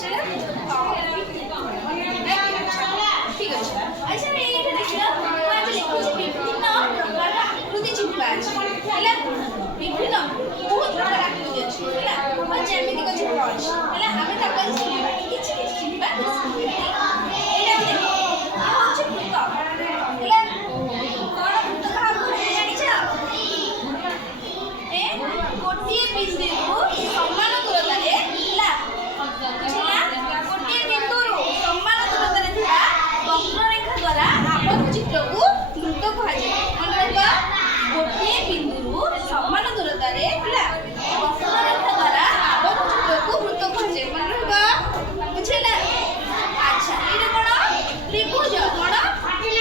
चला ठीक अच्छे अच्छा ये देखिए आज लिखुची विभिन्न प्रकार आकृति चिन्ह है विभिन्न बहुत प्रकार आकृति अच्छी है और जेमिति को चिन्ह अच्छी है हमें ताको चिन्हबा किछि किछि चिन्हबा एटा देखो ये होची वृत्त है कोन वृत्त कहा जानि छ ए गोटिए बिंदु समान दूरता रे है बुझिला गोटिए बिंदु समान दूरता रे थिया वक्ररेखा द्वारा आबद्ध चित्र को वृत्त कहा जाय मन रखबा गोटिए बिंदु समान दूरता रे है वक्ररेखा द्वारा आबद्ध चित्र को वृत्त कहा जाय मन रखबा बुझिला अच्छा एटा कोन त्रिभुज कोन तीन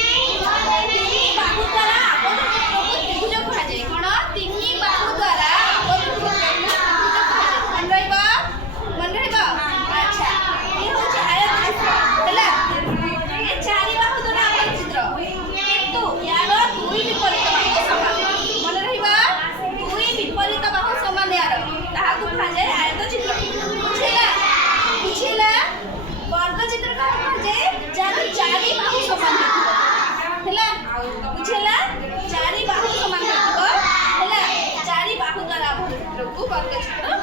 बाहु द्वारा आबद्ध चित्र को त्रिभुज कहा जाय कोन तीन बाहु द्वारा आबद्ध चित्र को त्रिभुज कहा जाय मन रहबा अच्छा ये होची आयत चित्र हैला ये चारि बाहु द्वारा आबद्ध चित्र किंतु यार दुई विपरीत बाहु समान मन रहबा दुई विपरीत बाहु समान यार ताहा को कहा जाय आयत चित्र बुझिला बुझिला वर्ग चित्र कहा जाय जार चारि बाहु समान हैला बुझिला चारि बाहु समान हैला चारि बाहु द्वारा आबद्ध चित्र को वर्ग चित्र